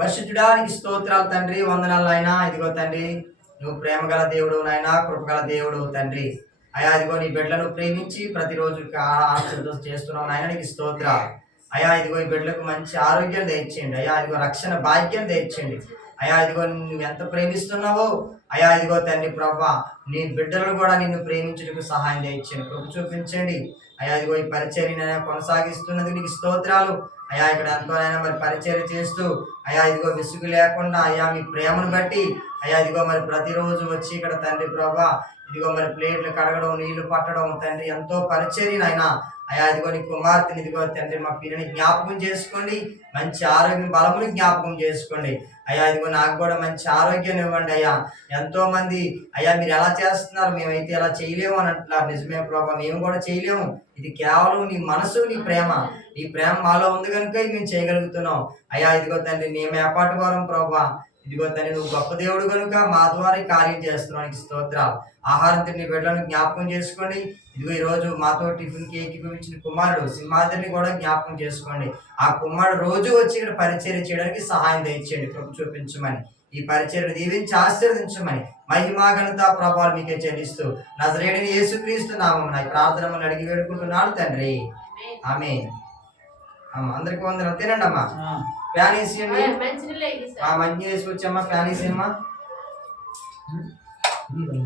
పరిశుద్ధుడానికి స్తోత్రాలు తండ్రి. వందనాలు అయినా ఇదిగో తండ్రి నువ్వు ప్రేమ గల దేవుడు నాయనా. కృపగల దేవుడు తండ్రి. అయా ఇదిగో నీ బిడ్డలను ప్రేమించి ప్రతిరోజు ఆశతో చేస్తున్నావు నాయన. నీకు స్తోత్రాలు. అయా ఇదిగో ఈ బిడ్డలకు మంచి ఆరోగ్యం తెచ్చేయండి అయా ఇదిగో రక్షణ భాగ్యం తెచ్చేయండి అయా ఇదిగో నువ్వు ఎంత ప్రేమిస్తున్నావో? అయా ఇదిగో తండ్రి ప్రభా నీ బిడ్డలను కూడా నిన్ను ప్రేమించడానికి సహాయం తెచ్చేయండి ప్రభు చూపించండి. అయా ఇదిగో ఈ పరిచర్యనైనా కొనసాగిస్తున్నందుకు నీకు స్తోత్రాలు. అయా ఇక్కడ ఎంతోనైనా మరి పరిచర్య చేస్తూ అయా ఇదిగో విసుగు లేకుండా అయా మీ ప్రేమను బట్టి అయా ఇదిగో మరి ప్రతిరోజు వచ్చి ఇక్కడ తండ్రి ప్రభా ఇదిగో మరి ప్లేట్లు కడగడం నీళ్ళు పట్టడం తండ్రి ఎంతో పరిచర్యనైనా అయా ఇదిగో కుమార్తెని ఇదిగో తండ్రి మా పిల్లని జ్ఞాపకం చేసుకోండి. మంచి ఆరోగ్యం బలముని జ్ఞాపకం చేసుకోండి. అయ్యా ఇదిగో నాకు కూడా మంచి ఆరోగ్యం ఇవ్వండి అయ్యా. ఎంతో మంది అయ్యా మీరు ఎలా చేస్తున్నారు? మేమైతే ఎలా చేయలేము అని అంటున్నారు. నిజమే ప్రభావ మేము కూడా చేయలేము. ఇది కేవలం నీ మనసు నీ ప్రేమ. నీ ప్రేమ మాలో ఉంది కనుక మేము చేయగలుగుతున్నాం. అయ్యా ఇదిగో తండ్రి మేము ఏపాటి వారం ప్రభా. ఇదిగో తండ్రి నువ్వు గొప్ప దేవుడు కనుక మా ద్వారా కార్యం చేస్తున్నావు నీకు స్తోత్రాలు. ఆహారం తిని బిడ్డలను జ్ఞాపకం చేసుకోండి. ఇదిగో ఈ రోజు మాతో టిఫిన్కి ఏకీభవించిన కుమారుడు సింహాద్రిని కూడా జ్ఞాపకం చేసుకోండి. ఆ కుమారుడు రోజు వచ్చి ఇక్కడ పరిచర్య చేయడానికి సహాయం దయచేయండి. కృప చూపించమని. ఈ పరిచర్యను దీవించి ఆశీర్వదించమని. మహిమా ఘనత ప్రభావాలు మీకే చెల్లిస్తూ నజరేడిని యేసుక్రీస్తు నామం నా ప్రార్థనలు అడిగి వేడుకుంటున్నాను తండ్రి. ఆమె అందరికి వందనం తినండి అమ్మా. ఫ్యాన్ వేసేయండి మంచి వేసి వచ్చమ్మా ఫ్యాన్ వేసేయమ్మా ఇది